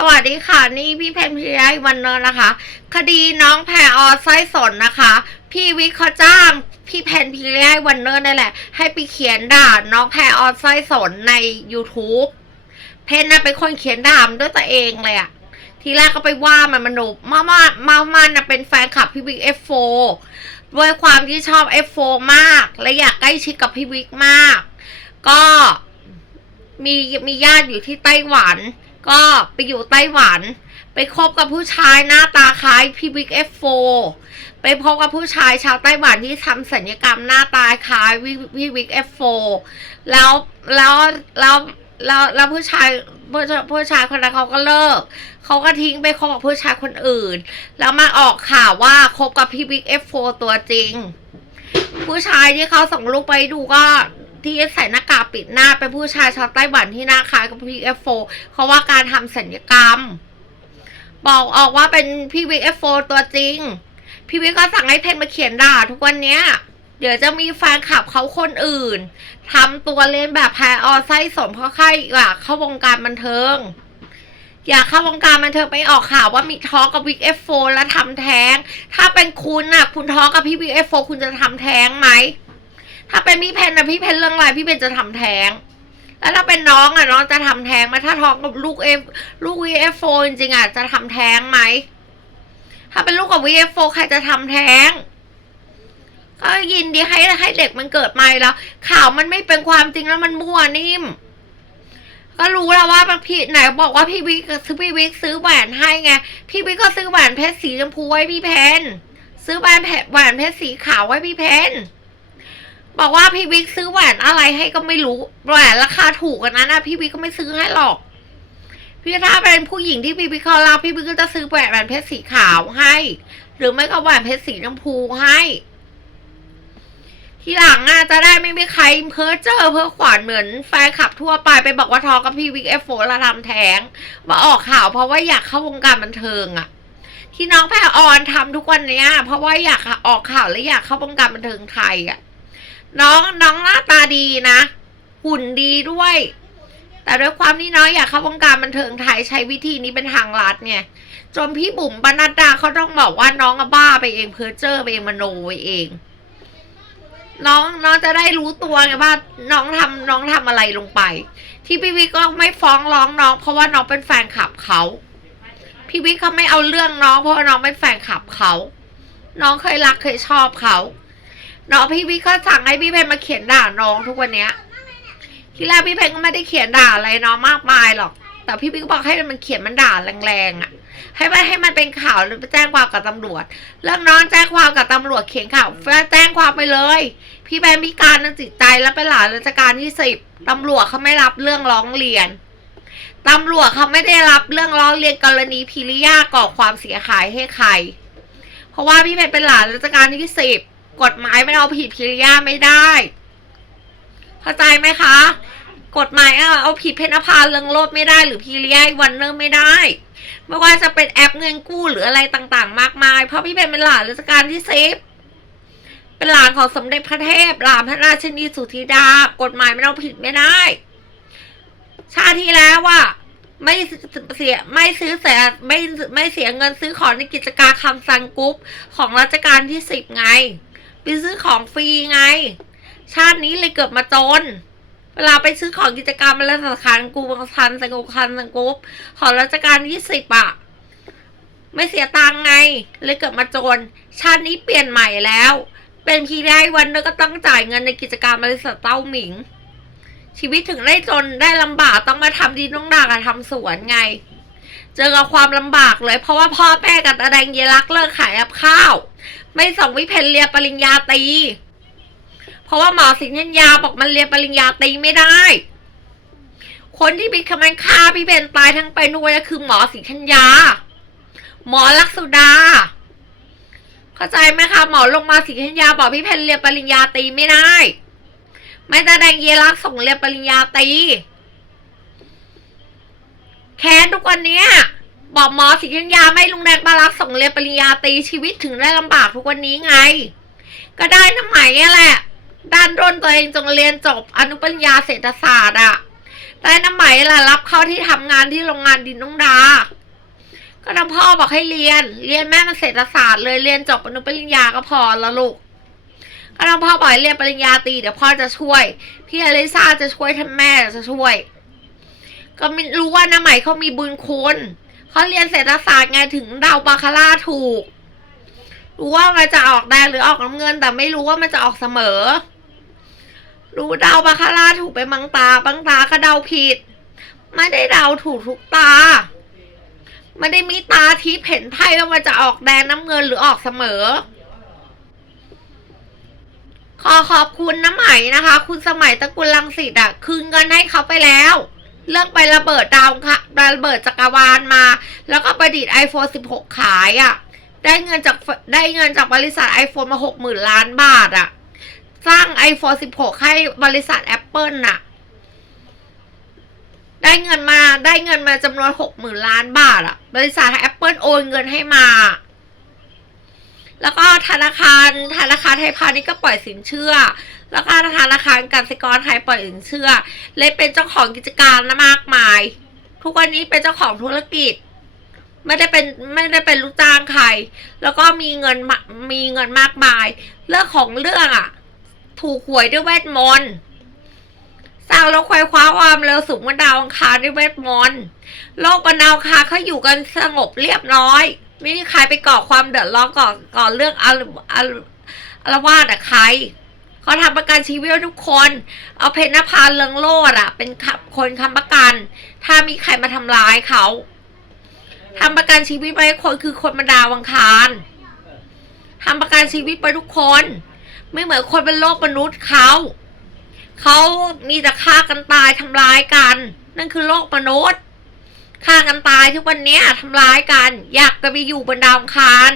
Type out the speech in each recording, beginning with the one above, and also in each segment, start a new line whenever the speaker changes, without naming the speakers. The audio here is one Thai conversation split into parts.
สวัสดีค่ะ นี่พี่เพนพิยาวันเนอร์นะคะ คดีน้องแพรออสร้อยสนนะคะ พี่วิทย์เขาจ้างพี่เพนพิยาวันเนอร์นี่แหละ ให้ไปเขียนด่าน้องแพรออสร้อยสนใน YouTube เพนน่ะเป็นคนเขียนด่ามด้วยตัวเองเลยอะทีแรกก็ไปว่ามันมันหนุมามามามันน่ะเป็นแฟนคลับพี่วิกเอฟโฟด้วยความที่ชอบเอฟโฟมาก และอยากใกล้ชิดกับพี่วิกมาก ก็ มีมีญาติอยู่ที่ไต้หวัน ก็ไปอยู่ไต้หวัน ไปคบกับผู้ชายหน้าตาคล้ายพี่วิกเอฟโฟไปพบกับผู้ชายชาวไต้หวันที่ทำสัญญกรรมหน้าตาคล้ายพี่วิกเอฟโฟแล้วแล้วแล้วแล้วแล้วผู้ชายผู้ชายผู้ชายคนนั้นเขาก็เลิก เขาก็ทิ้งไปคบกับผู้ชายคนอื่น แล้วมาออกข่าวว่าคบกับพี่วิกเอฟโฟตัวจริง ผู้ชายที่เขาส่งลูกไปดูก็ ที่ใส่หน้ากากปิดหน้าเป็นผู้ชายชาวไต้หวันที่หน้าคล้ายกับพี่เอฟโฟเขาว่าการทำสัญญกรรม บอกออกว่าเป็นพี่วิกเอฟโฟตัวจริง พี่วิกก็สั่งให้เพนมาเขียนด่าทุกวันเนี้ยเดี๋ยวจะมีแฟนคลับเขาคนอื่นทำตัวเล่นแบบแพรออไส้สมเพราะใครอยากเข้าวงการบันเทิง อยากเข้าวงการบันเทิงไปออกข่าวว่ามีท้องกับวิกเอฟโฟแล้วทำแท้ง ถ้าเป็นคุณน่ะ คุณท้องกับพี่วิกเอฟโฟคุณจะทำแท้งไหม ถ้าเป็นพี่เพนนะพี่เพนเรื่องอะไรพี่เพนจะทำแท้ง แล้วถ้าเป็นน้องอะน้องจะทำแท้งไหมถ้าท้องกับลูกเอฟลูกวีเอฟโฟจริงๆอะจะทำแท้งไหมถ้าเป็นลูกกับวีเอฟโฟใครจะทำแท้งก็ยินดีให้ให้เด็กมันเกิดใหม่แล้ว ข่าวมันไม่เป็นความจริงแล้วมันมั่วนิ่ม ก็รู้แล้วว่าพี่ไหนบอกว่าพี่วิกซื้อพี่วิกซื้อแหวนให้ไงพี่วิกก็ซื้อแหวนเพชรสีชมพูไว้พี่เพนซื้อแหวนเพชรแหวนเพชรสีขาวไว้พี่เพน บอกว่าพี่วิกซื้อแหวนอะไรให้ก็ไม่รู้แหวนราคาถูกกันนั้นนะพี่วิกก็ไม่ซื้อให้หรอก พี่ถ้าเป็นผู้หญิงที่พี่วิกเขารักพี่วิกก็จะซื้อแหวนเพชรสีขาวให้ หรือไม่ก็แหวนเพชรสีชมพูให้ ทีหลังอะจะได้ไม่มีใครเพ้อเจอเพ้อขวานเหมือนแฟนคลับทั่วไปไปบอกว่าทอกับพี่วิกเอฟโฟละทำแท้งมาออกข่าวเพราะว่าอยากเข้าวงการบันเทิงอะที่น้องแพรออนทำทุกวันเนี้ย เพราะว่าอยากออกข่าวและอยากเข้าวงการบันเทิงไทยอะ น้องน้องหน้าตาดีนะ หุ่นดีด้วย แต่ด้วยความที่น้องอยากเข้าวงการบันเทิงไทยใช้วิธีนี้เป็นทางลัดไงจนพี่บุ๋มปนัดดาเขาต้องบอกว่าน้องอะบ้าไปเองเพ้อเจ้อไปเองมโนไปเอง น้องน้องจะได้รู้ตัวไงว่าน้องทำน้องทำอะไรลงไป ที่พี่วิกก็ไม่ฟ้องร้องน้อง เพราะว่าน้องเป็นแฟนคลับเขาพี่วิกเขาไม่เอาเรื่องน้องเพราะว่าน้องเป็นแฟนคลับเขาน้องเคยรักเคยชอบเขา น้องพี่วิกก็สั่งให้พี่เพนมาเขียนด่าน้องทุกวันเนี้ยที่แรกพี่เพนก็ไม่ได้เขียนด่าอะไรน้องมากมายหรอก แต่พี่วิกบอกให้มันเขียนมันด่าแรงๆอะ ให้มันให้มันเป็นข่าวหรือไปแจ้งความกับตำรวจ เรื่องน้องแจ้งความกับตำรวจเขียนข่าวแจ้งความไปเลย พี่แบนพิการทางจิตใจและเป็นหลานราชการที่สิบตำรวจเขาไม่รับเรื่องร้องเรียนตำรวจเขาไม่ได้รับเรื่องร้องเรียนกรณีพิริยาก่อความเสียหายให้ใคร เพราะว่าพี่เพนเป็นหลานราชการที่สิบ กฎหมายไม่เอาผิดพิริยาไม่ได้ เข้าใจไหมคะ กฎหมายเอาเอาผิดเพนภาเรื่องโลดไม่ได้หรือพิริยาวันเนอร์ไม่ได้ ไม่ว่าจะเป็นแอปเงินกู้หรืออะไรต่างๆ มากมาย เพราะพี่เพนเป็นหลานราชการที่สิบเป็นหลานของสมเด็จพระเทพหลานพระราชินีสุธิดา กฎหมายไม่เอาผิดไม่ได้ ชาติที่แล้วว่าไม่เสียไม่ซื้อเสียไม่ไม่เสียเงินซื้อของในกิจการคำซังกุ๊ปของรัชกาลที่สิบไง ไปซื้อของฟรีไง ชาตินี้เลยเกิดมาจน เวลาไปซื้อของกิจกรรมอะไรสำคัญกูบังคันสังกุคันสังกุปของรัชกาลที่สิบอะไม่เสียตังไง เลยเกิดมาจน ชาตินี้เปลี่ยนใหม่แล้ว เป็นพีได้วันนึงก็ต้องจ่ายเงินในกิจกรรมบริษัทเต้าหมิง ชีวิตถึงได้จนได้ลำบากต้องมาทำดีน้องดากับทำสวนไง เจอกับความลำบากเลย เพราะว่าพ่อแม่กับตาแดงเยลักเลิกขายกับข้าว ไม่ส่งวิเพนเรียนปริญญาตรีเพราะว่าหมอสิงห์ยาบอกมันเรียนปริญญาตรีไม่ได้ คนที่บิ๊กคำมันฆ่าพี่เพนตายทั้งเป็นด้วยก็คือหมอสิงห์ยาหมอลักษสุดา เข้าใจไหมคะหมอลงมาสิงห์ยาบอกพี่เพนเรียนปริญญาตรีไม่ได้ ไม่ตาแดงเยลักส่งเรียนปริญญาตรี แค้นทุกวันเนี้ยบอกหมอสิงห์ยาไม่ลุงแดงปารักส่งเรียนปริญญาตรีชีวิตถึงได้ลำบากทุกวันนี้ไง ก็ได้น้ำไหมแหละด้านร่นตัวเองจงเรียนจบอนุปริญญาเศรษฐศาสตร์อะได้น้ำไหมล่ะรับเข้าที่ทำงานที่โรงงานดินน้องดา ก็น้ำพ่อบอกให้เรียน เรียนแม่มันเศรษฐศาสตร์เลยเรียนจบอนุปริญญาก็พอแล้วลูกก็น้ำพ่อบอกให้เรียนปริญญาตรีเดี๋ยวพ่อจะช่วย พี่อลิซาจะช่วยท่านแม่จะช่วย ก็ไม่รู้ว่าน้ำไหมเขามีบุญคุณเขาเรียนเศรษฐศาสตร์ไงถึงเดาบาคาร่าถูก รู้ว่ามันจะออกแดงหรือออกน้ำเงิน แต่ไม่รู้ว่ามันจะออกเสมอ รู้เดาบาคาร่าถูกไปบางตาบางตาก็เดาผิด ไม่ได้เดาถูกทุกตาไม่ได้มีตาทิพย์เห็นไพ่ว่ามันจะออกแดงน้ำเงินหรือออกเสมอ ขอขอบคุณน้ำไหมนะคะ คุณสมัยตะกูลลังสิตอะ คืนเงินให้เขาไปแล้ว เรื่องไประเบิดดาวค่ะระเบิดจักรวาลมา แล้วก็ประดิษฐ์ iPhone 16 ขายอะ ได้เงินจากได้เงินจากบริษัท iPhone มาหกหมื่นล้านบาทอะ สร้าง iPhone 16 ให้บริษัท Apple น่ะ ได้เงินมาได้เงินมาจำนวนหกหมื่นล้านบาทอะ บริษัท Apple โอนเงินให้มา แล้วก็ธนาคารธนาคารไทยพาณิชย์ก็ปล่อยสินเชื่อ แล้วก็ธนาคารกสิกรไทยปล่อยสินเชื่อ เลยเป็นเจ้าของกิจการนะมากมาย ทุกวันนี้เป็นเจ้าของธุรกิจ ไม่ได้เป็นไม่ได้เป็นลูกจ้างใคร แล้วก็มีเงินมีเงินมากมาย เรื่องของเรื่องอะถูกหวยด้วยเวทมนต์สร้างรถไฟคว้าความเร็วสูงบนดาวอังคารด้วยเวทมนต์โลกบนดาวอังคารเขาอยู่กันสงบเรียบร้อย ไม่มีใครไปก่อความเดือดร้อนก่อก่อเรื่องอาอาอารวาสอะใครเขาทำประกันชีวิตให้ทุกคน เอาเพชรนภาเลิงโลดอะเป็นคนค้ำประกัน ถ้ามีใครมาทำร้ายเขาทำประกันชีวิตไว้ให้คนคือคนบรรดาวังคารทำประกันชีวิตไปทุกคน ไม่เหมือนคนเป็นโลกมนุษย์เขาเขามีแต่ฆ่ากันตายทำร้ายกัน นั่นคือโลกมนุษย์ ฆ่ากันตายทุกวันนี้ทำร้ายกัน อยากจะไปอยู่บนดาวคาร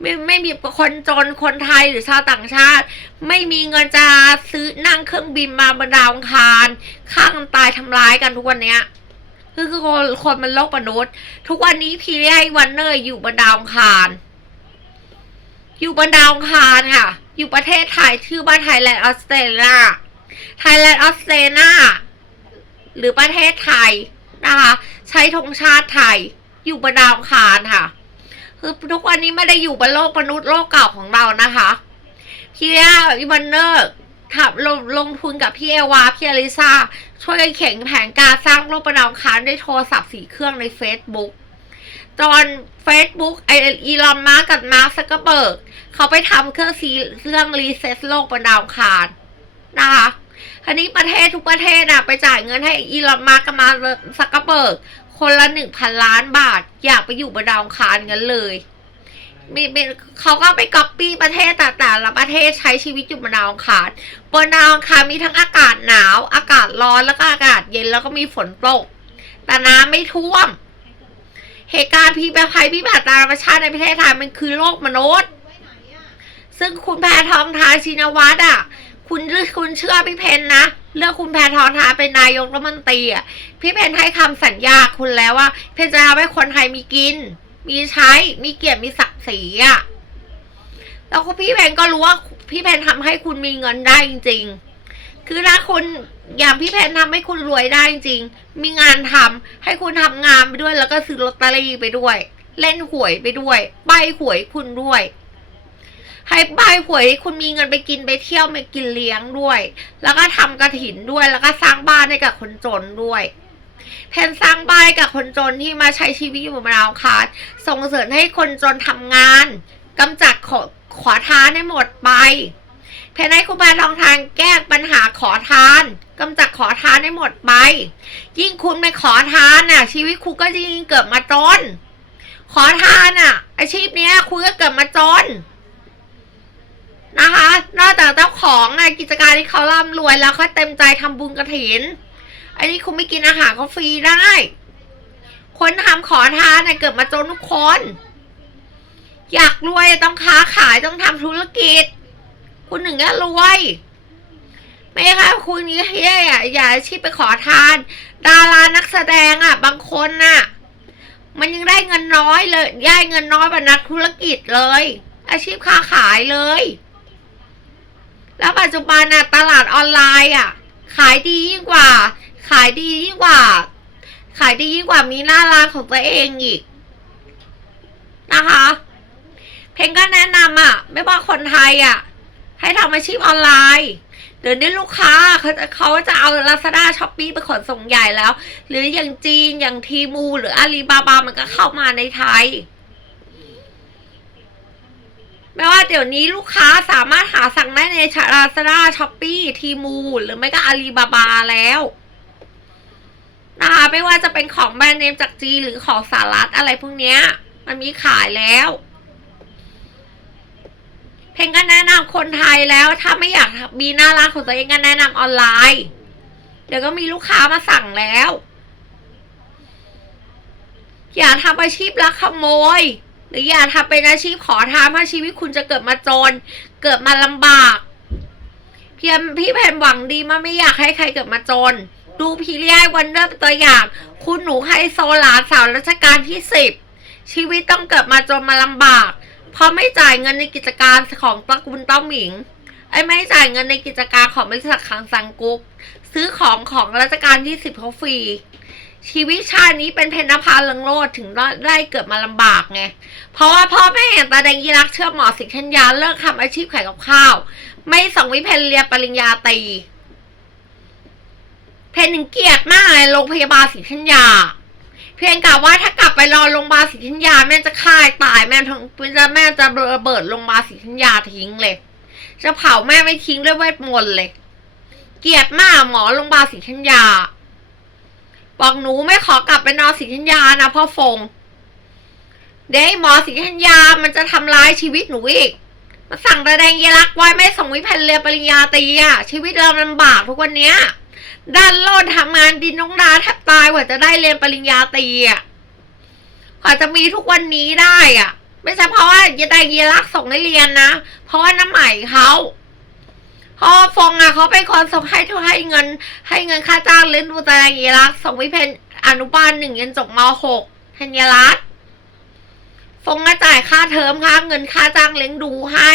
ไม่ไม่มีคนจนคนไทยหรือชาวต่างชาติ ไม่มีเงินจะซื้อนั่งเครื่องบินมาบนดาวคารฆ่ากันตายทำร้ายกันทุกวันนี้คือคือคนคนมันโลกมนุษย์ ทุกวันนี้พีเรียวันเนอร์อยู่บนดาวคารอยู่บนดาวคารค่ะ อยู่ประเทศไทยชื่อว่าไทยแลนด์ออสเตรเลียไทยแลนด์ออสเตรเลียหรือประเทศไทย นะคะใช้ธงชาติไทย อยู่บนดาวคารค่ะ คือทุกวันนี้ไม่ได้อยู่บนโลกมนุษย์โลกเก่าของเรานะคะพี่เอวิวันเนอร์ขับลงลงทุนกับพี่เอวาพี่อลิซาช่วยกันเข่งแผนการสร้างโลกบนดาวคารด้วยโทรศัพท์สีเครื่องใน Facebook ตอน Facebook ไออีลอนมาร์กับมาร์คซักเกอร์เบิร์กเขาไปทำเครื่องซีเครื่องรีเซ็ตโลกบนดาวคารนะคะ ทีนี้ประเทศทุกประเทศอะไปจ่ายเงินให้อีลอนมาร์กมาร์คซักเกร์เบิกคนละหนึ่งพันล้านบาท อยากไปอยู่บนดาวคารกันเลยมีมีเขาก็ไปก๊อปปี้ประเทศแต่แต่ละประเทศใช้ชีวิตอยู่บนดาวคารบนดาวคารมีทั้งอากาศหนาว อากาศร้อนแล้วก็อากาศเย็นแล้วก็มีฝนตก แต่น้ำไม่ท่วม เหตุการณ์พีภัยพิบัติธรรมชาติในประเทศไทยมันคือโลกมนุษย์ ซึ่งคุณแพทองทานชินวัตรอะ คุณคุณเชื่อพี่เพนนะเลือกคุณแพทองทานเป็นนายกรัฐมนตรีอะพี่เพนให้คำสัญญาคุณแล้วว่า เพนจะทำให้คนไทยมีกิน มีใช้มีเกียรติมีศักดิ์ศรีอะแล้วพี่เพนก็รู้ว่าพี่เพนทำให้คุณมีเงินได้จริง ๆ คือถ้าคุณอย่างพี่เพนทำให้คุณรวยได้จริง มีงานทำให้คุณทำงานไปด้วย แล้วก็ซื้อลอตเตอรี่ไปด้วย เล่นหวยไปด้วย ใบหวยคุณด้วย ให้ใบหวยคุณมีเงินไปกินไปเที่ยวไปกินเลี้ยงด้วย แล้วก็ทำกระถินด้วย แล้วก็สร้างบ้านให้กับคนจนด้วยแผนสร้างบ้านให้กับคนจนที่มาใช้ชีวิตอยู่บนดาวคารส่งเสริมให้คนจนทำงานกำจัดขอขอทานให้หมดไปแผนให้คุณแพทองทานแก้ปัญหาขอทานกำจัดขอทานให้หมดไป ยิ่งคุณไปขอทานน่ะ ชีวิตคุณก็ยิ่งเกิดมาจน ขอทานน่ะ อาชีพเนี้ยคุณก็เกิดมาจน นะคะ นอกจากเจ้าของอะกิจการที่เขาร่ำรวยแล้วเขาเต็มใจทำบุญกระถิน อันนี้คุณไม่กินอาหารก็ฟรีได้ คนทำขอทานเนี่ยเกิดมาจนทุกคน อยากรวยต้องค้าขายต้องทำธุรกิจ คุณถึงจะรวย ไม่ค่ะคุณนี่เฮ้ยอะอย่าอาชีพไปขอทาน ดารานักแสดงอะ บางคนน่ะ มันยังได้เงินน้อยเลยได้เงินน้อยกว่านักธุรกิจเลยอาชีพค้าขายเลย แล้วปัจจุบันน่ะตลาดออนไลน์อะ ขายดียิ่งกว่า ขายดียิ่งกว่า ขายดียิ่งกว่ามีหน้าร้านของตัวเองอีก นะคะ เพลงก็แนะนำอะ ไม่ว่าคนไทยอะ ให้ทำอาชีพออนไลน์เดี๋ยวนี้ลูกค้าเขาจะเขาจะเอา Lazada s h o p e e ไปขนส่งใหญ่แล้ว หรืออย่างจีนอย่างทีมูหรืออาลีบาบามันก็เข้ามาในไทย ไม่ว่าเดี๋ยวนี้ลูกค้าสามารถหาสั่งได้ใน Lazada s h o p e e ทีมูหรือไม่ก็อาลีบาบาแล้วนะคะไม่ว่าจะเป็นของแบรนด์เนมจากจีนหรือของสหรัฐอะไรพวกเนี้ย มันมีขายแล้ว เพลงก็แนะนำคนไทยแล้ว ถ้าไม่อยากมีหน้าร้านของตัวเองก็แนะนำออนไลน์ เดี๋ยวก็มีลูกค้ามาสั่งแล้ว อย่าทำอาชีพลักขโมย หรืออย่าทำเป็นอาชีพขอทานเพราะชีวิตคุณจะเกิดมาจน เกิดมาลำบากเพียงพี่แผ่นหวังดีมากไม่อยากให้ใครเกิดมาจน ดูพีเรียวันเดอร์เป็นตัวอย่าง คุณหนูไฮโซหลานสาวรัชกาลที่สิบชีวิตต้องเกิดมาจนมาลำบาก เพราะไม่จ่ายเงินในกิจการของตระกูลเต้าหมิงไอ้ไม่จ่ายเงินในกิจการของบริษัทคังซังกุ๊กซื้อของของรัชกาลที่สิบเขาฟรี ชีวิตชาตินี้เป็นเพนนภาลิงโลดถึงได้เกิดมาลำบากไง เพราะว่าพ่อแม่เห็นตาแดงยีรักเชื่อหมอสิงชัญญาเลิกทำอาชีพขายกับข้าว ไม่ส่งวิเพนเรียนปริญญาตรีเพนถึงเกลียดมากเลยโรงพยาบาลศรีธัญญา เพียงกะว่าถ้ากลับไปรอโรงพยาบาลศรีธัญญาแม่จะฆ่าตายแม่ทั้งจะแม่จะระเบิดโรงพยาบาลศรีธัญญาทิ้งเลย จะเผาแม่ไม่ทิ้งด้วยเวทมนต์เลย เกลียดมากหมอโรงพยาบาลศรีธัญญา บอกหนูไม่ขอกลับไปนอนศรีธัญญานะพ่อฟง เดี๋ยวหมอศรีธัญญามันจะทำร้ายชีวิตหนูอีกมาสั่งระแดงเยลักไว้ไม่ส่งวิพันธ์เรียนปริญญาตรีอะชีวิตเราลำบากทุกวันเนี้ยด้านโลดทำงานดินน้องดาแทบตายกว่าจะได้เรียนปริญญาตรีอะกว่าจะมีทุกวันนี้ได้อะไม่ใช่เพราะว่าจะได้เยลักส่งให้เรียนนะ เพราะว่าน้ำใหม่เขา พราะว่าฟงอะเขาเป็นคนส่งให้ทุกให้เงิน ให้เงินค่าจ้างเลี้ยงดูแต่เยลักส่งวิเพนอนุบาลหนึ่งยันจบมหกธัญรัตน์ฟงก็จ่ายค่าเทอมค่าเงินค่าจ้างเลี้ยงดูให้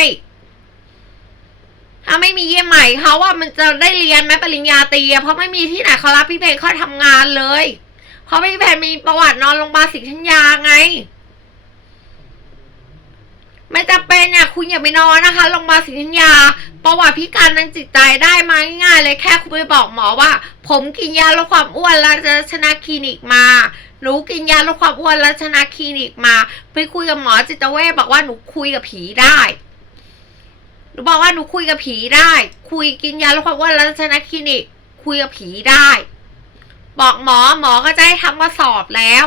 ถ้าไม่มีเยี่ยมใหม่เขาว่ามันจะได้เรียนไหมปริญญาตรีเพราะไม่มีที่ไหนเขารับพี่เพนเขาทำงานเลย เพราะพี่เพนมีประวัตินอนโรงพยาบาลศรีธัญญาไง ไม่จำเป็นเนี่ยคุณอย่าไปนอนนะคะโรงพยาบาลศรีธัญญาประวัติพิการทางจิตใจได้มาง่ายๆเลยแค่คุณไปบอกหมอว่า ผมกินยาลดความอ้วนแล้วจะชนะคลินิกมาหนูกินยาลดความอ้วนแล้วชนะคลินิกมาไปคุยกับหมอจิตเวชบอกว่าหนูคุยกับผีได้หนูบอกว่าหนูคุยกับผีได้ คุยกินยาลดความอ้วนแล้วชนะคลินิก คุยกับผีได้ บอกหมอหมอก็จะให้ทำข้อสอบแล้ว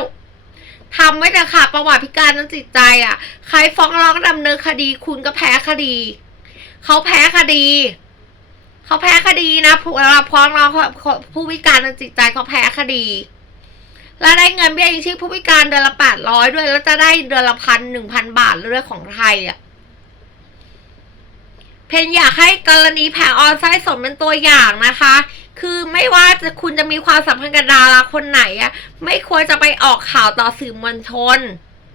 ทำไว้เถอะค่ะประวัติพิการทางจิตใจอะ ใครฟ้องร้องดำเนินคดีคุณก็แพ้คดี เขาแพ้คดี เขาแพ้คดีนะผู้เวลาฟ้องร้องผู้พิการทางจิตใจเขาแพ้คดี แล้วได้เงินเบี้ยยังชีพผู้พิการเดือนละแปดร้อยด้วย แล้วจะได้เดือนละพันหนึ่งพันบาทเรื่องของไทยอะเพนอยากให้กรณีแผลออนไซต์สมเป็นตัวอย่างนะคะ คือไม่ว่าจะคุณจะมีความสัมพันธ์กับดาราคนไหนอะไม่ควรจะไปออกข่าวต่อสื่อมวลชน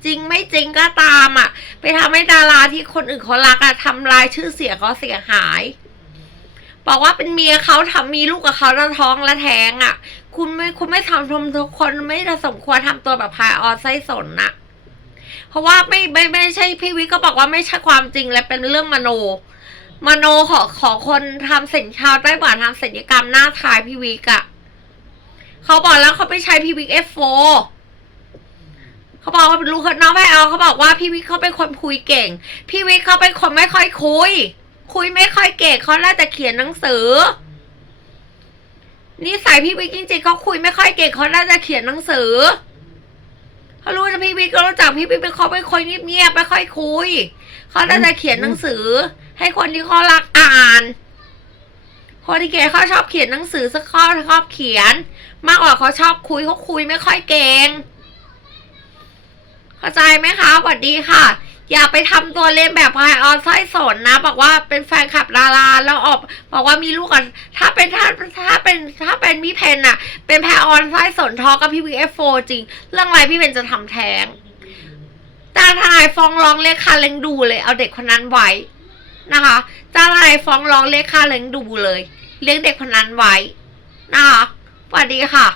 จริงไม่จริงก็ตามอะไปทำให้ดาราที่คนอื่นเขารักอะทำลายชื่อเสียงเขาเสียหาย บอกว่าเป็นเมียเขาทำมีลูกกับเขาแล้วท้องและแท้งอะคุณไม่คุณไม่ทำทำทุกคนไม่สมควรทำตัวแบบพายออไซต์สนนะเพราะว่าไม่ไม่ไม่ใช่พี่วิก็บอกว่าไม่ใช่ความจริงและเป็นเรื่องมโน มโนขอขอคนทำสินชาวไต้หวันทำศัลยกรรมหน้าทายพี่วิกอะเขาบอกแล้วเขาไปใช้พี่วิกเอฟโฟเขาบอกว่ารู้คนน้องแพเอาเขาบอกว่าพี่วิกเขาเป็นคนคุยเก่ง พี่วิกเขาเป็นคนไม่ค่อยคุย คุยไม่ค่อยเก่งเขาน่าจะเขียนหนังสือนิสัยพี่วิกจริงๆเขาคุยไม่ค่อยเก่งเขาน่าจะเขียนหนังสือเขารู้นะพี่วิกก็รู้จักพี่วิกเป็นเขาเป็นคนเงียบๆไม่ค่อยคุยเขาน่าจะเขียนหนังสือ ให้คนที่เขารักอ่าน คนที่เก่งเขาชอบเขียนหนังสือสักข้อชอบเขียน มากกว่าเขาชอบคุยเขาคุยไม่ค่อยเก่งเข้าใจไหมคะสวัสดีค่ะ อย่าไปทำตัวเล่นแบบพายออนไส้สนนะ บอกว่าเป็นแฟนคลับดาราแล้วออกบอกว่ามีลูกกันถ้าเป็นถ้าถ้าเป็นถ้าเป็นพี่เพนอะเป็นแพรออนไส้สนทอกับพี่วีเอฟโฟจริง เรื่องอะไรพี่เพนจะทำแท้งจ้าทนายฟ้องร้องเรียกค่าเลี้ยงดูเลยเอาเด็กคนนั้นไว้ นะคะจ้างทนายฟ้องร้องเรียกค่าเลี้ยงดูเลย เลี้ยงเด็กคนนั้นไว้นะคะสวัสดีค่ะ